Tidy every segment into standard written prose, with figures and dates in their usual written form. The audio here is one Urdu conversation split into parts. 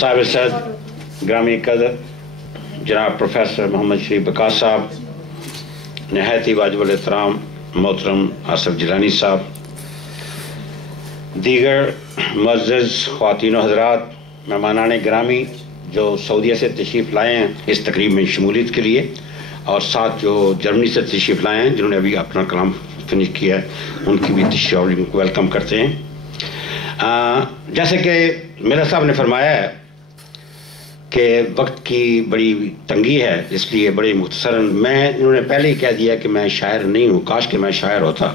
صاحب صد گرامی قدر جناب پروفیسر محمد شریف بکاس صاحب، نہایت ہی واجب الاحترام محترم آصف جیلانی صاحب، دیگر معزز خواتین و حضرات، مہمانان گرامی جو سعودیہ سے تشریف لائے ہیں اس تقریب میں شمولیت کے لیے، اور ساتھ جو جرمنی سے تشریف لائے ہیں جنہوں نے ابھی اپنا کلام فنش کیا ہے، ان کی بھی تشریف کو ویلکم کرتے ہیں۔ جیسے کہ میرا صاحب نے فرمایا ہے کہ وقت کی بڑی تنگی ہے، اس لیے بڑی مختصراً انہوں نے پہلے ہی کہہ دیا کہ میں شاعر نہیں ہوں، کاش کہ میں شاعر ہوتا،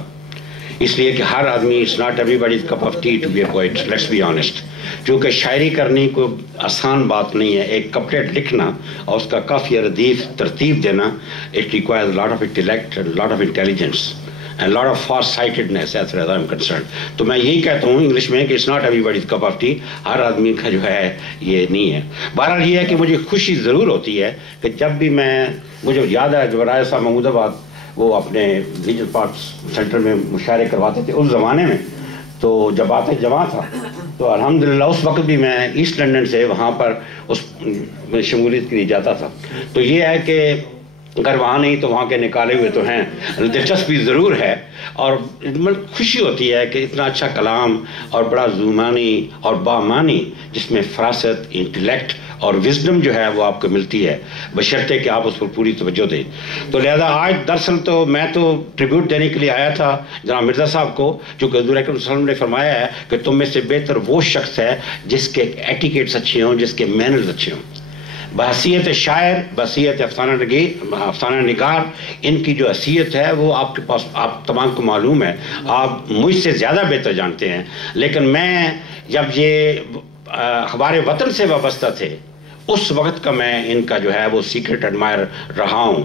اس لیے کہ ہر آدمی it's not everybody's cup of tea to be a poet, let's be honest۔ چونکہ شاعری کرنی کوئی آسان بات نہیں ہے، ایک کپلیٹ لکھنا اور اس کا کافی ردیف ترتیب دینا it requires a lot of intellect, a lot of intelligence and a lot of far-sightedness as far as I'm concerned۔ تو میں یہی کہتا ہوں انگلش میں کہ it's not everybody's cup of tea، ہر آدمی کا جو ہے یہ نہیں ہے۔ بہرحال یہ ہے کہ مجھے خوشی ضرور ہوتی ہے کہ جب بھی مجھے یاد ہے جو رائے صاحب محمود آباد وہ اپنے ریجنل پارکس سینٹر میں مشاعرے کرواتے تھے اس زمانے میں، تو جب آتے جمع تھا تو الحمدللہ اس وقت بھی میں ایسٹ لنڈن سے وہاں پر اس میں شمولیت کے لیے جاتا تھا۔ تو یہ ہے کہ اگر وہاں نہیں تو وہاں کے نکالے ہوئے تو ہیں، دلچسپی ضرور ہے اور خوشی ہوتی ہے کہ اتنا اچھا کلام اور بڑا زومانی اور بامانی جس میں فراست، انٹلیکٹ اور وزڈم جو ہے وہ آپ کو ملتی ہے، بشرطے کہ آپ اس پر پوری توجہ دیں۔ تو لہذا آج دراصل تو میں تو ٹریبیوٹ دینے کے لیے آیا تھا جناب مرزا صاحب کو، جو کہ حضور اکرم صلی اللہ علیہ وسلم نے فرمایا ہے کہ تم میں سے بہتر وہ شخص ہے جس کے ایٹیکیٹس اچھے ہوں، جس کے مینرز اچھے ہوں۔ بحیثیت شاعر، بحیثیت افسانہ نگار، ان کی جو حیثیت ہے وہ آپ کے پاس، آپ تمام کو معلوم ہے، آپ مجھ سے زیادہ بہتر جانتے ہیں۔ لیکن میں جب یہ اخبار وطن سے وابستہ تھے اس وقت کا میں ان کا جو ہے وہ سیکرٹ ایڈمائر رہا ہوں،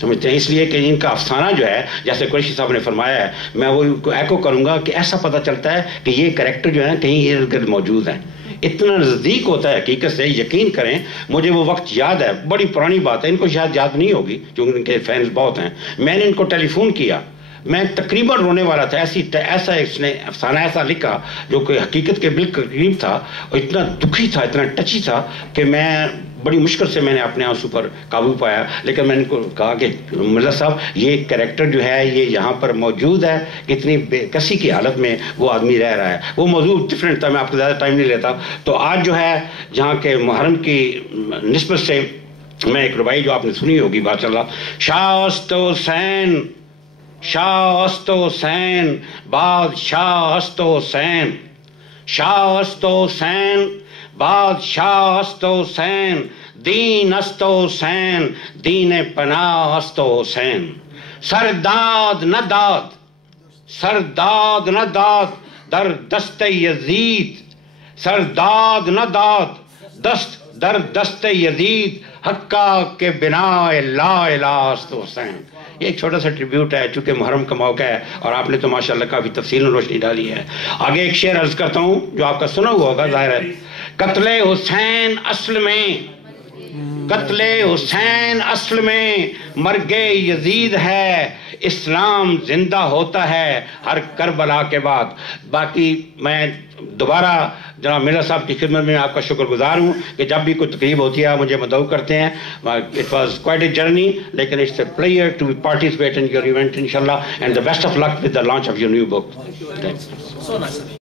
سمجھتے ہیں، اس لیے کہ ان کا افسانہ جو ہے جیسے قریشی صاحب نے فرمایا ہے، میں وہ ایکو کروں گا کہ ایسا پتہ چلتا ہے کہ یہ کریکٹر جو ہے کہیں ارد گرد موجود ہیں، اتنا نزدیک ہوتا ہے حقیقت سے۔ یقین کریں مجھے وہ وقت یاد ہے، بڑی پرانی بات ہے، ان کو شاید یاد نہیں ہوگی کیونکہ ان کے فینز بہت ہیں۔ میں نے ان کو ٹیلی فون کیا، میں تقریباً رونے والا تھا، ایسا اس نے افسانہ ایسا لکھا جو کہ حقیقت کے بالکل قریب تھا اور اتنا دکھی تھا، اتنا ٹچی تھا کہ میں بڑی مشکل سے میں نے اپنے آنسو پر قابو پایا۔ لیکن میں نے ان کو کہا کہ مرزا صاحب یہ کریکٹر جو ہے یہ یہاں پر موجود ہے، کتنی بے کسی کی حالت میں وہ آدمی رہ رہا ہے، وہ موضوع ڈفرینٹ تھا، میں آپ کو زیادہ ٹائم نہیں لیتا۔ تو آج جو ہے جہاں کے محرم کی نسبت سے میں ایک ربائی جو آپ نے سنی ہوگی بات اللہ، شاہ است حسین، شاہ است حسین، بادشاہ است حسین، شاہ است حسین، بادشاہ است حسین، دین است حسین، دین پناہ است حسین، سرداد نہ داد، سرداد نہ داد در دست یزید، سرداد نہ داد در دست یزید، حقا کے بنا لا الہ است حسین۔ یہ ایک چھوٹا سا ٹریبیوٹ ہے چونکہ محرم کا موقع ہے اور آپ نے تو ماشاءاللہ کافی تفصیل و روشنی ڈالی ہے۔ آگے ایک شعر عرض کرتا ہوں جو آپ کا سنا ہوا ہوگا ظاہر ہے۔ قتل حسین اصل میں، قتل حسین اصل میں مرگ یزید ہے، اسلام زندہ ہوتا ہے ہر کربلا کے بعد۔ باقی میں دوبارہ جناب مرزا صاحب کی خدمت میں آپ کا شکر گزار ہوں کہ جب بھی کوئی تقریب ہوتی ہے مجھے مدعو کرتے ہیں۔ It was quite a journey لیکن it's a pleasure to participate in your event inshallah and the best of luck with the launch of your new book.